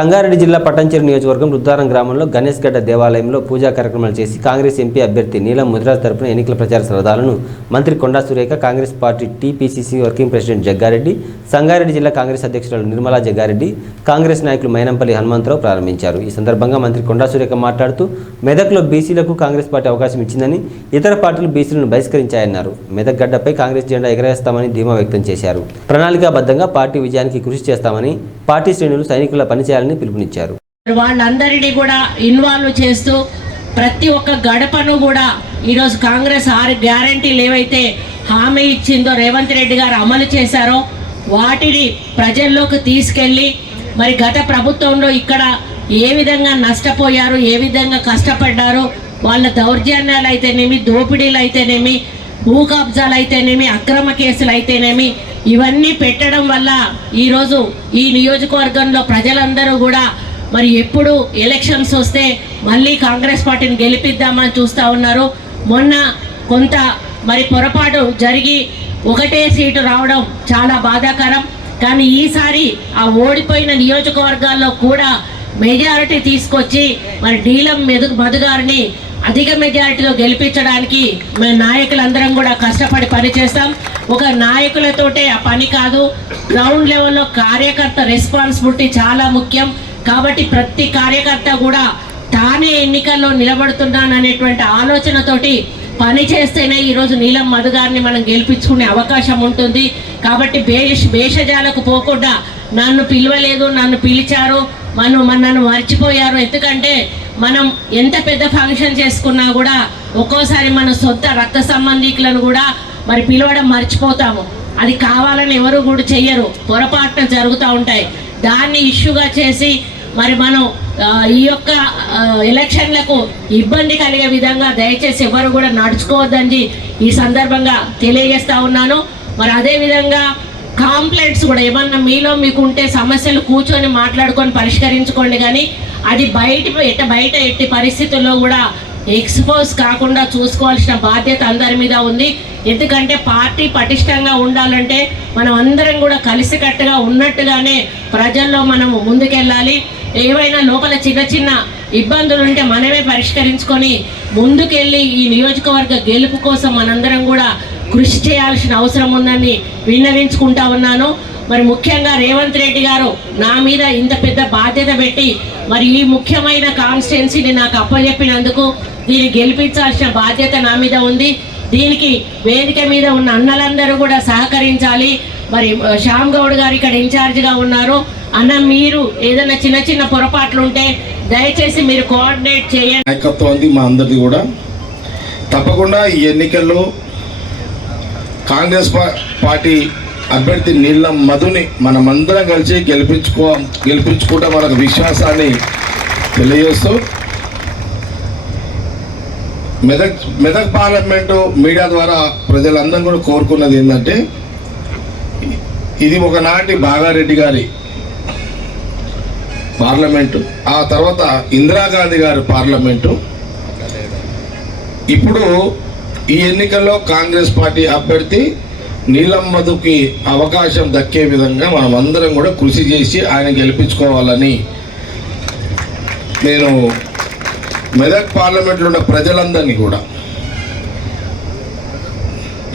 సంగారెడ్డి జిల్లా పట్టంచెరు నియోజకవర్గం రుద్దారం గ్రామంలో గణేష్ గడ్డ దేవాలయంలో పూజా కార్యక్రమాలు చేసి కాంగ్రెస్ ఎంపీ అభ్యర్థి నీలం ముదిరాజ్ తరపున ఎన్నికల ప్రచార రథాలను మంత్రి Konda Surekha, Congress party TPCC working president Jaggareddy, Sangareddy జిల్లా కాంగ్రెస్ అధ్యక్షురాలు నిర్మలా జగ్గారెడ్డి, కాంగ్రెస్ నాయకులు మైనంపల్లి హనుమంతరావు ప్రారంభించారు. ఈ సందర్భంగా మంత్రి కొండా సురేఖ మాట్లాడుతూ మెదక్లో బీసీలకు కాంగ్రెస్ పార్టీ అవకాశం ఇచ్చిందని, ఇతర పార్టీలు బీసీలను బహిష్కరించాయన్నారు. మెదక్ గడ్డపై కాంగ్రెస్ జెండా ఎగరేస్తామని ధీమా వ్యక్తం చేశారు. ప్రణాళికాబద్ధంగా పార్టీ విజయానికి కృషి చేస్తామని పార్టీ శ్రేణులు సైనికుల పనిచేయాలని పిలుపునిచ్చారు. వాళ్ళందరినీ కూడా ఇన్వాల్వ్ చేస్తూ ప్రతి ఒక్క గడపను కూడా ఈరోజు కాంగ్రెస్ 6 గ్యారంటీలు ఏవైతే హామీ ఇచ్చిందో రేవంత్ రెడ్డి గారు అమలు చేశారో వాటిని ప్రజల్లోకి తీసుకెళ్ళి మరి గత ప్రభుత్వంలో ఇక్కడ ఏ విధంగా నష్టపోయారు, ఏ విధంగా కష్టపడ్డారు, వాళ్ళ దౌర్జన్యాలు అయితేనేమి, దోపిడీలు అయితేనేమి, భూ కబ్జాలు అయితేనేమి, అక్రమ కేసులు అయితేనేమి, ఇవన్నీ పెట్టడం వల్ల ఈరోజు ఈ నియోజకవర్గంలో ప్రజలందరూ కూడా మరి ఎప్పుడు ఎలక్షన్స్ వస్తే మళ్ళీ కాంగ్రెస్ పార్టీని గెలిపిద్దామని చూస్తూ ఉన్నారు. మొన్న కొంత మరి పొరపాటు జరిగి ఒకటే సీటు రావడం చాలా బాధాకరం. కానీ ఈసారి ఆ ఓడిపోయిన నియోజకవర్గాల్లో కూడా మెజారిటీ తీసుకొచ్చి మరి నీలం మధు గారిని అధిక మెజారిటీలో గెలిపించడానికి మేము నాయకులందరం కూడా కష్టపడి పనిచేస్తాం. ఒక నాయకులతోటే ఆ పని కాదు, గ్రౌండ్ లెవెల్లో కార్యకర్త రెస్పాన్సిబిలిటీ చాలా ముఖ్యం. కాబట్టి ప్రతి కార్యకర్త కూడా తానే ఎన్నికల్లో నిలబడుతున్నాననేటువంటి ఆలోచనతోటి పని చేస్తేనే ఈరోజు నీలం మధు గారిని మనం గెలిపించుకునే అవకాశం ఉంటుంది. కాబట్టి భేషజాలకు పోకుండా నన్ను పిలవలేదు, నన్ను పిలిచారు, నన్ను మర్చిపోయారు. ఎందుకంటే మనం ఎంత పెద్ద ఫంక్షన్ చేసుకున్నా కూడా ఒక్కోసారి మన సొంత రక్త సంబంధికులను కూడా మరి పిలవడం మర్చిపోతాము. అది కావాలని ఎవరు కూడా చెయ్యరు, పొరపాటున జరుగుతూ ఉంటాయి. దాన్ని ఇష్యూగా చేసి మరి మనం ఈ యొక్క ఎలక్షన్లకు ఇబ్బంది కలిగే విధంగా దయచేసి ఎవరు కూడా నడుచుకోవద్దని ఈ సందర్భంగా తెలియజేస్తా ఉన్నాను. మరి అదేవిధంగా కాంప్లైంట్స్ కూడా ఏమన్నా మీలో మీకు ఉంటే సమస్యలు కూర్చొని మాట్లాడుకొని పరిష్కరించుకోండి. కానీ అది బయట ఎట్టి పరిస్థితుల్లో కూడా ఎక్స్పోజ్ కాకుండా చూసుకోవాల్సిన బాధ్యత అందరి మీద ఉంది. ఎందుకంటే పార్టీ పటిష్టంగా ఉండాలంటే మనం అందరం కూడా కలిసికట్టుగా ఉన్నట్టుగానే ప్రజల్లో మనము ముందుకెళ్ళాలి. ఏవైనా లోపల చిన్న ఇబ్బందులు ఉంటే మనమే పరిష్కరించుకొని ముందుకెళ్ళి ఈ నియోజకవర్గ గెలుపు కోసం మనందరం కూడా కృషి చేయాల్సిన అవసరం ఉందని విన్నవించుకుంటా ఉన్నాను. మరి ముఖ్యంగా రేవంత్ రెడ్డి గారు నా మీద ఇంత పెద్ద బాధ్యత పెట్టి మరి ఈ ముఖ్యమైన కాన్స్టిట్యున్సీని నాకు అప్పచెప్పినందుకు దీన్ని గెలిపించాల్సిన బాధ్యత నా మీద ఉంది. దీనికి వేదిక మీద ఉన్న అన్నలందరూ కూడా సహకరించాలి. మరి శ్యామ్ గౌడ్ గారు ఇక్కడ ఇన్ఛార్జిగా ఉన్నారు. అన్న, మీరు ఏదైనా చిన్న పొరపాట్లు ఉంటే దయచేసి మీరు కోఆర్డినేట్ చేయండి. నాయకత్వం ఉంది మా అందరిది కూడా. తప్పకుండా ఈ ఎన్నికల్లో కాంగ్రెస్ పార్టీ అభ్యర్థి నీలం మధుని మనమందరం కలిసి గెలిపించుకుంటే మనకు విశ్వాసాన్ని తెలియజేస్తూ మెదక్ పార్లమెంటు మీడియా ద్వారా ప్రజలందరూ కూడా కోరుకున్నది ఏంటంటే, ఇది ఒకనాటి బాగారెడ్డి గారి పార్లమెంటు, ఆ తర్వాత ఇందిరాగాంధీ గారి పార్లమెంటు. ఇప్పుడు ఈ ఎన్నికల్లో కాంగ్రెస్ పార్టీ అభ్యర్థి నీలం మధుకి అవకాశం దక్కే విధంగా మనం అందరం కూడా కృషి చేసి ఆయన గెలిపించుకోవాలని నేను మెదక్ పార్లమెంట్లో ఉన్న ప్రజలందరినీ కూడా,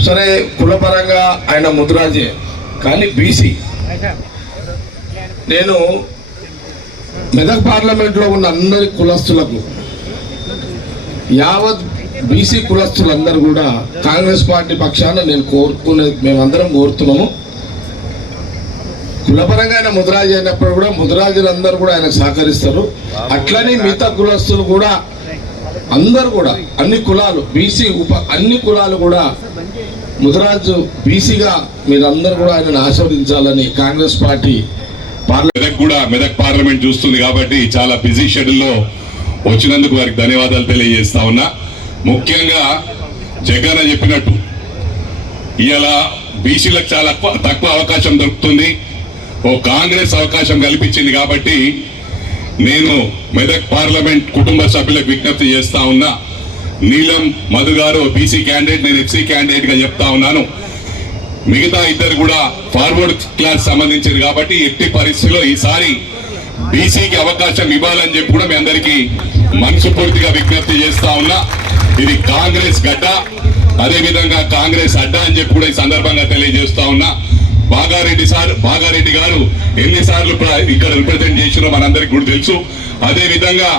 సరే కులపరంగా ఆయన ముదిరాజే కానీ బీసీ, నేను మెదక్ పార్లమెంట్లో ఉన్న అందరి కులస్తులకు, యావత్ బీసీ కులస్తులందరూ కూడా కాంగ్రెస్ పార్టీ పక్షాన నేను మేమందరం కోరుతున్నాము. కులపరంగా ఆయన ముదిరాజు అయినప్పుడు కూడా ముదిరాజులందరూ కూడా ఆయన సహకరిస్తారు. అట్లనే మిగతా కులస్తులు కూడా అందరూ కూడా అన్ని కులాలు బీసీ అన్ని కులాలు కూడా ముదిరాజు బీసీగా మీరందరూ కూడా ఆయనను ఆశీర్వదించాలని కాంగ్రెస్ పార్టీ మెదక్ పార్లమెంట్ చూస్తుంది కాబట్టి చాలా బిజీ షెడ్యూల్లో వచ్చినందుకు వారికి ధన్యవాదాలు తెలియజేస్తా ఉన్నా. ముఖ్యంగా జగన్ చెప్పినట్టు ఇలా బీసీలకు చాలా తక్కువ అవకాశం దొరుకుతుంది. ఓ కాంగ్రెస్ అవకాశం కల్పించింది కాబట్టి నేను మెదక్ పార్లమెంట్ కుటుంబ సభ్యులకు విజ్ఞప్తి చేస్తా ఉన్నా. నీలం మధు గారు బీసీ క్యాండిడేట్, నేను ఎఫ్సీ క్యాండిడేట్ గా చెప్తా ఉన్నాను. మిగతా ఇద్దరు కూడా ఫార్వర్డ్ క్లాస్ సంబంధించింది కాబట్టి ఎట్టి పరిస్థితిలో ఈసారి బీసీకి అవకాశం ఇవ్వాలని చెప్పి కూడా మీ అందరికీ మనస్ఫూర్తిగా విజ్ఞప్తి చేస్తా ఉన్నా. ఇది కాంగ్రెస్ గడ్డ, అదే విధంగా కాంగ్రెస్ అడ్డా అని చెప్పి కూడా ఈ సందర్భంగా తెలియజేస్తా ఉన్నా. బాగారెడ్డి గారు ఎన్నిసార్లు ఇక్కడ రిప్రజెంట్ చేసినో మనందరికీ కూడా తెలుసు. అదే విధంగా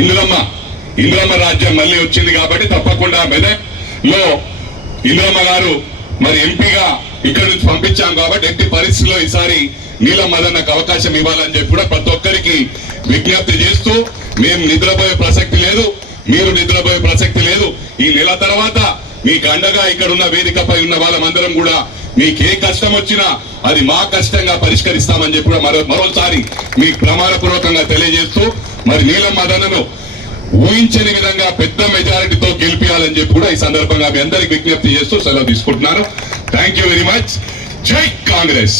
ఇంద్రమ్మ రాజ్యం మళ్ళీ వచ్చింది కాబట్టి తప్పకుండా మెదక్ లో ఇంద్రమ్మ గారు మరి ఎంపీగా ఇక్కడ నుంచి పంపించాం కాబట్టి ఎట్టి పరిస్థితుల్లో ఈసారి నీలం మదన్నకు అవకాశం ఇవ్వాలని చెప్పి కూడా ప్రతి ఒక్కరికి విజ్ఞప్తి చేస్తూ, మేము నిద్రపోయే ప్రసక్తి లేదు, మీరు నిద్రపోయే ప్రసక్తి లేదు. ఈ నెల తర్వాత మీకు అండగా ఇక్కడ ఉన్న వేదికపై ఉన్న వాళ్ళమందరం కూడా మీకు ఏ కష్టం వచ్చినా అది మా కష్టంగా పరిష్కరిస్తామని చెప్పి మరోసారి మీకు ప్రమాణపూర్వకంగా తెలియజేస్తూ, మరి నీలం మదన్నను ఊహించని విధంగా పెద్ద మెజారిటీతో గెలిపించాలని చెప్పి కూడా ఈ సందర్భంగా మీ అందరికి విజ్ఞప్తి చేస్తూ సెలవు తీసుకుంటున్నాను. Thank you very much. జై కాంగ్రెస్.